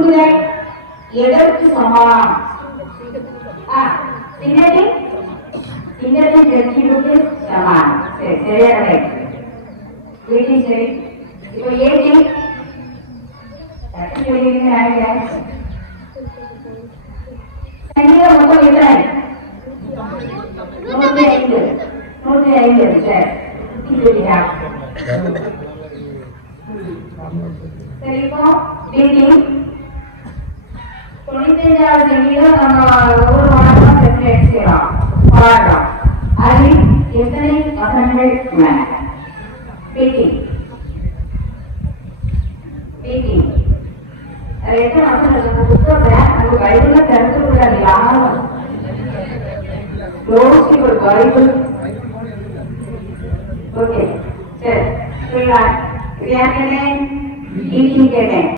குதிரை எதற்கு சமம்? சின்னத்தின் வெற்றிக்கு சமம். சரி, சரியான வீட்டின் சரி. இப்போ ஏடி மொத்தம் எத்தனை? 105. 105. சரி, இப்போ வீட்டின் 95வது கேள்வியில நம்ம ஒவ்வொரு மாணவரும் சென்று எடுத்துக்கிறோம், பாடுறோம். அதில் எத்தனை வசனங்கள் உள்ளன? வீட்டின் எத்தனை வசனங்கள்? புத்தகத்தை நம்ம பைபிள்ல திறந்து கூடாது யாரும். ஒரு பைபிள். ஓகே, சரி. இது யாருன்னு